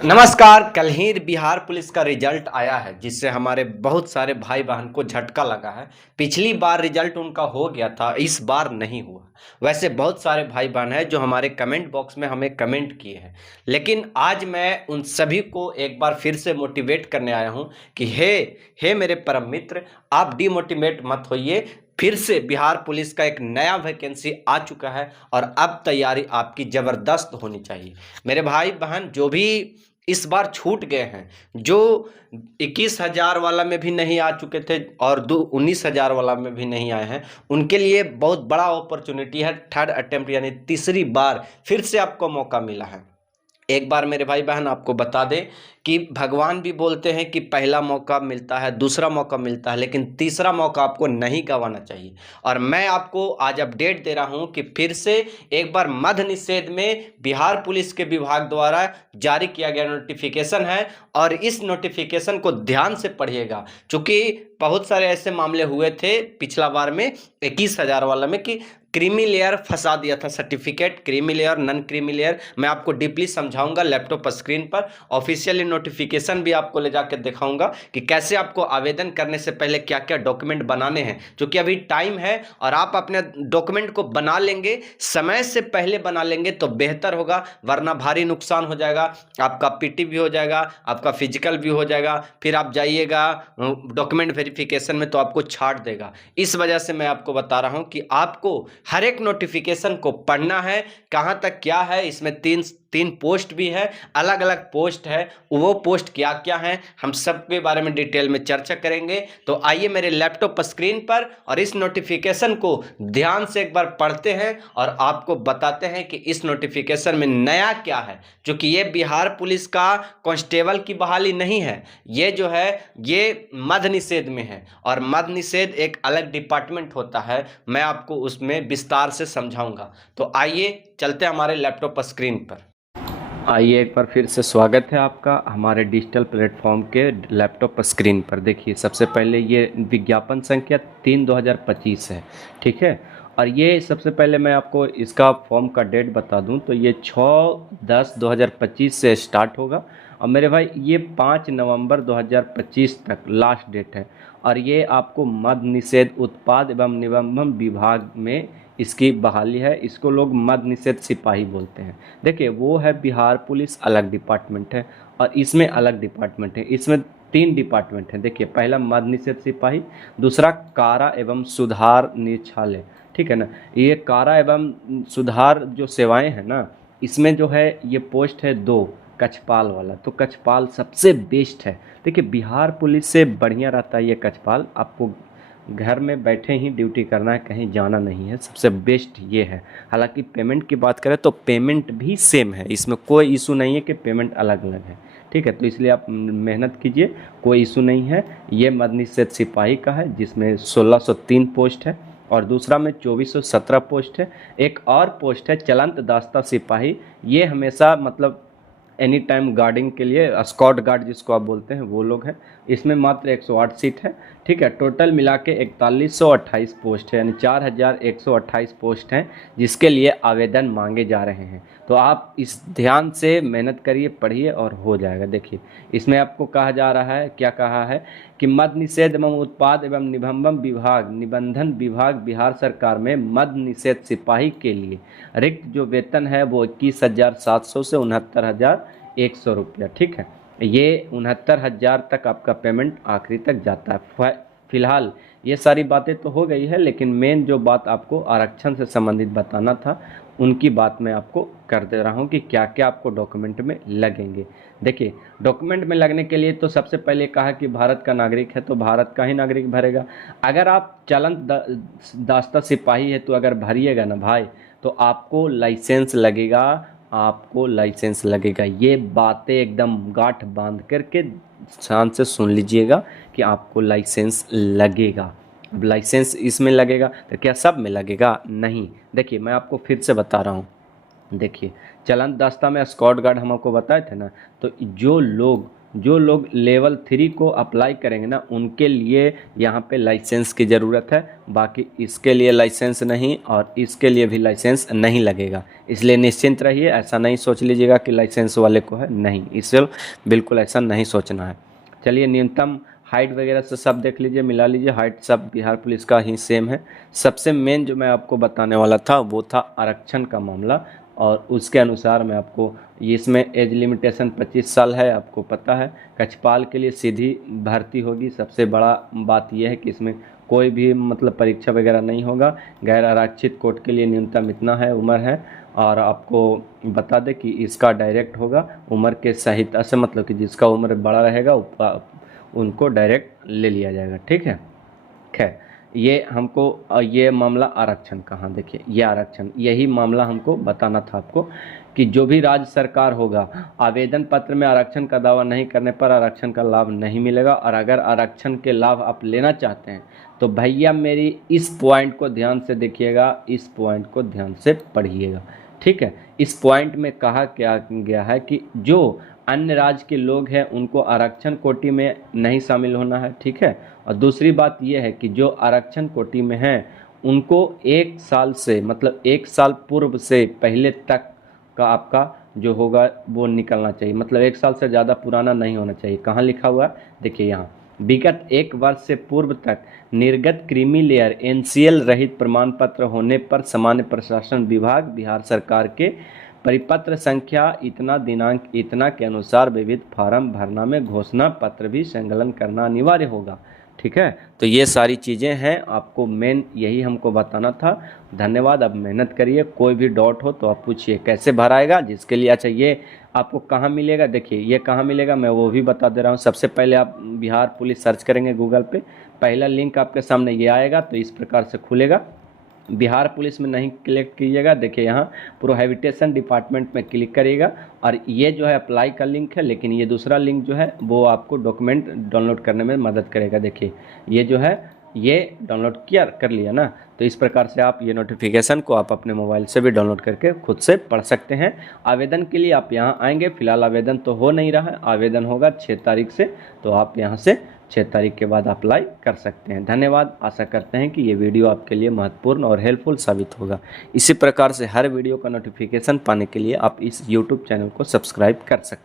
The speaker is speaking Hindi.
नमस्कार। कल ही बिहार पुलिस का रिजल्ट आया है जिससे हमारे बहुत सारे भाई बहन को झटका लगा है। पिछली बार रिजल्ट उनका हो गया था, इस बार नहीं हुआ। वैसे बहुत सारे भाई बहन हैं जो हमारे कमेंट बॉक्स में हमें कमेंट किए हैं, लेकिन आज मैं उन सभी को एक बार फिर से मोटिवेट करने आया हूं कि हे मेरे परम मित्र, आप डिमोटिवेट मत होइए। फिर से बिहार पुलिस का एक नया वैकेंसी आ चुका है और अब तैयारी आपकी ज़बरदस्त होनी चाहिए। मेरे भाई बहन जो भी इस बार छूट गए हैं, जो 21,000 वाला में भी नहीं आ चुके थे और 19,000 वाला में भी नहीं आए हैं, उनके लिए बहुत बड़ा अपॉर्चुनिटी है। थर्ड अटेम्प्ट यानी तीसरी बार फिर से आपको मौका मिला है। एक बार मेरे भाई बहन आपको बता दें कि भगवान भी बोलते हैं कि पहला मौका मिलता है, दूसरा मौका मिलता है, लेकिन तीसरा मौका आपको नहीं गंवाना चाहिए। और मैं आपको आज अपडेट दे रहा हूं कि फिर से एक बार मद्य निषेध में बिहार पुलिस के विभाग द्वारा जारी किया गया नोटिफिकेशन है और इस नोटिफिकेशन को ध्यान से पढ़िएगा। चूंकि बहुत सारे ऐसे मामले हुए थे पिछला बार में 21,000 वाला में कि क्रीमी लेयर फंसा दिया था, certificate creamy layer non creamy layer. मैं आपको डीपली समझाऊंगा लैपटॉप स्क्रीन पर, ऑफिशियली नोटिफिकेशन भी आपको ले जाकर दिखाऊंगा कि कैसे आपको आवेदन करने से पहले क्या क्या डॉक्यूमेंट बनाने हैं। क्योंकि अभी टाइम है और आप अपने डॉक्यूमेंट को बना लेंगे, समय से पहले बना लेंगे तो बेहतर होगा, वरना भारी नुकसान हो जाएगा। आपका पीटी भी हो जाएगा, आपका फिजिकल भी हो जाएगा, फिर आप जाइएगा डॉक्यूमेंट वेरिफिकेशन में तो आपको छाट देगा। इस वजह से मैं आपको बता रहा हूं कि आपको हर एक नोटिफिकेशन को पढ़ना है, कहां तक क्या है। इसमें तीन तीन पोस्ट भी है, अलग अलग पोस्ट है, वो पोस्ट क्या क्या है हम सब के बारे में डिटेल में चर्चा करेंगे। तो आइए मेरे लैपटॉप स्क्रीन पर और इस नोटिफिकेशन को ध्यान से एक बार पढ़ते हैं और आपको बताते हैं कि इस नोटिफिकेशन में नया क्या है। क्योंकि ये बिहार पुलिस का कांस्टेबल की बहाली नहीं है, ये जो है ये मद्य निषेध में है और मद्य निषेध एक अलग डिपार्टमेंट होता है। मैं आपको उसमें विस्तार से समझाऊंगा। तो आइए चलते हैं हमारे लैपटॉप स्क्रीन पर। आइए एक बार फिर से स्वागत है आपका हमारे डिजिटल प्लेटफॉर्म के लैपटॉप स्क्रीन पर। देखिए सबसे पहले ये विज्ञापन संख्या 3/2025 है, ठीक है। और ये सबसे पहले मैं आपको इसका फॉर्म का डेट बता दूं तो ये 6/10/2025 से स्टार्ट होगा और मेरे भाई ये 5 नवंबर 2025 तक लास्ट डेट है। और ये आपको मद्य निषेध उत्पाद एवं निबंधन विभाग में इसकी बहाली है। इसको लोग मद्य निषेध सिपाही बोलते हैं। देखिए वो है बिहार पुलिस अलग डिपार्टमेंट है और इसमें अलग डिपार्टमेंट है। इसमें 3 डिपार्टमेंट हैं। देखिए पहला मद्य निषेध सिपाही, दूसरा कारा एवं सुधार निदेशालय, ठीक है ना। ये कारा एवं सुधार जो सेवाएं हैं ना, इसमें जो है ये पोस्ट है 2 कछपाल वाला। तो कछपाल सबसे बेस्ट है। देखिए बिहार पुलिस से बढ़िया रहता है ये कछपाल, आपको घर में बैठे ही ड्यूटी करना है, कहीं जाना नहीं है, सबसे बेस्ट ये है। हालांकि पेमेंट की बात करें तो पेमेंट भी सेम है, इसमें कोई इशू नहीं है कि पेमेंट अलग अलग है, ठीक है। तो इसलिए आप मेहनत कीजिए, कोई इशू नहीं है। ये मद्य निषेध सिपाही का है जिसमें 1603 पोस्ट है और दूसरा में 2417 पोस्ट है। एक और पोस्ट है चलंत दास्ता सिपाही, ये हमेशा मतलब एनी टाइम गार्डिंग के लिए स्कॉट गार्ड जिसको आप बोलते हैं वो लोग हैं। इसमें मात्र 108 सीट है, ठीक है। टोटल मिला के 4128 पोस्ट है, यानी 4128 पोस्ट हैं जिसके लिए आवेदन मांगे जा रहे हैं। तो आप इस ध्यान से मेहनत करिए, पढ़िए और हो जाएगा। देखिए इसमें आपको कहा जा रहा है, क्या कहा है कि मद्य निषेध एवं उत्पाद एवं निबंधन विभाग बिहार सरकार में मद्य निषेध सिपाही के लिए रिक्त जो वेतन है वो 21,700 से 69,100 रुपया, ठीक है। ये 69,000 तक आपका पेमेंट आखिरी तक जाता है। फिलहाल ये सारी बातें तो हो गई है, लेकिन मेन जो बात आपको आरक्षण से संबंधित बताना था उनकी बात मैं आपको कर दे रहा हूँ कि क्या क्या आपको डॉक्यूमेंट में लगेंगे। देखिए डॉक्यूमेंट में लगने के लिए तो सबसे पहले कहा कि भारत का नागरिक है तो भारत का ही नागरिक भरेगा। अगर आप दास्ता सिपाही है तो अगर भरिएगा ना भाई तो आपको लाइसेंस लगेगा, आपको लाइसेंस लगेगा। ये बातें एकदम गांठ बांध करके ध्यान से सुन लीजिएगा कि आपको लाइसेंस लगेगा। अब लाइसेंस इसमें लगेगा तो क्या सब में लगेगा? नहीं। देखिए मैं आपको फिर से बता रहा हूँ, देखिए चलन दस्ता में स्कॉट गार्ड हम आपको बताए थे ना, तो जो लोग जो लोग लेवल 3 को अप्लाई करेंगे ना, उनके लिए यहाँ पे लाइसेंस की ज़रूरत है। बाकी इसके लिए लाइसेंस नहीं और इसके लिए भी लाइसेंस नहीं लगेगा। इसलिए निश्चिंत रहिए, ऐसा नहीं सोच लीजिएगा कि लाइसेंस वाले को है, नहीं, इससे बिल्कुल ऐसा नहीं सोचना है। चलिए, न्यूनतम हाइट वगैरह से सब देख लीजिए, मिला लीजिए, हाइट सब बिहार पुलिस का ही सेम है। सबसे मेन जो मैं आपको बताने वाला था वो था आरक्षण का मामला, और उसके अनुसार मैं आपको, इसमें एज लिमिटेशन 25 साल है, आपको पता है। कक्षपाल के लिए सीधी भर्ती होगी। सबसे बड़ा बात यह है कि इसमें कोई भी मतलब परीक्षा वगैरह नहीं होगा। गैर आरक्षित कोर्ट के लिए न्यूनतम इतना है, उम्र है। और आपको बता दें कि इसका डायरेक्ट होगा उम्र के सहित से, मतलब कि जिसका उम्र बड़ा रहेगा उनको डायरेक्ट ले लिया जाएगा, ठीक है। खैर, ये हमको ये मामला आरक्षण का, हाँ देखिए, ये आरक्षण, यही मामला हमको बताना था आपको कि जो भी राज्य सरकार होगा, आवेदन पत्र में आरक्षण का दावा नहीं करने पर आरक्षण का लाभ नहीं मिलेगा। और अगर आरक्षण के लाभ आप लेना चाहते हैं तो भैया मेरी इस पॉइंट को ध्यान से देखिएगा, इस पॉइंट को ध्यान से पढ़िएगा, ठीक है। इस पॉइंट में कहा क्या गया है कि जो अन्य राज्य के लोग हैं उनको आरक्षण कोटि में नहीं शामिल होना है, ठीक है। और दूसरी बात यह है कि जो आरक्षण कोटि में हैं उनको 1 साल से, मतलब 1 साल पूर्व से पहले तक का आपका जो होगा वो निकलना चाहिए, मतलब 1 साल से ज़्यादा पुराना नहीं होना चाहिए। कहाँ लिखा हुआ है, देखिए यहाँ, विगत 1 वर्ष से पूर्व तक निर्गत क्रीमी लेयर NCL रहित प्रमाण पत्र होने पर सामान्य प्रशासन विभाग बिहार सरकार के परिपत्र संख्या इतना दिनांक इतना के अनुसार विविध फार्म भरना में घोषणा पत्र भी संकलन करना अनिवार्य होगा, ठीक है। तो ये सारी चीज़ें हैं, आपको मेन यही हमको बताना था। धन्यवाद। अब मेहनत करिए, कोई भी डाउट हो तो आप पूछिए कैसे भराएगा, जिसके लिए अच्छा ये आपको कहाँ मिलेगा, देखिए ये कहाँ मिलेगा मैं वो भी बता दे रहा हूँ। सबसे पहले आप बिहार पुलिस सर्च करेंगे गूगल पे, पहला लिंक आपके सामने ये आएगा, तो इस प्रकार से खुलेगा। बिहार पुलिस में नहीं क्लिक कीजिएगा, देखिए यहाँ प्रोहिबिटेशन डिपार्टमेंट में क्लिक करिएगा, और ये जो है अप्लाई का लिंक है, लेकिन ये दूसरा लिंक जो है वो आपको डॉक्यूमेंट डाउनलोड करने में मदद करेगा। देखिए ये जो है ये डाउनलोड किया कर लिया ना, तो इस प्रकार से आप ये नोटिफिकेशन को आप अपने मोबाइल से भी डाउनलोड करके खुद से पढ़ सकते हैं। आवेदन के लिए आप यहाँ आएंगे, फिलहाल आवेदन तो हो नहीं रहा है, आवेदन होगा 6 तारीख से, तो आप यहाँ से 6 तारीख के बाद अप्लाई कर सकते हैं। धन्यवाद। आशा करते हैं कि ये वीडियो आपके लिए महत्वपूर्ण और हेल्पफुल साबित होगा। इसी प्रकार से हर वीडियो का नोटिफिकेशन पाने के लिए आप इस YouTube चैनल को सब्सक्राइब कर सकते हैं।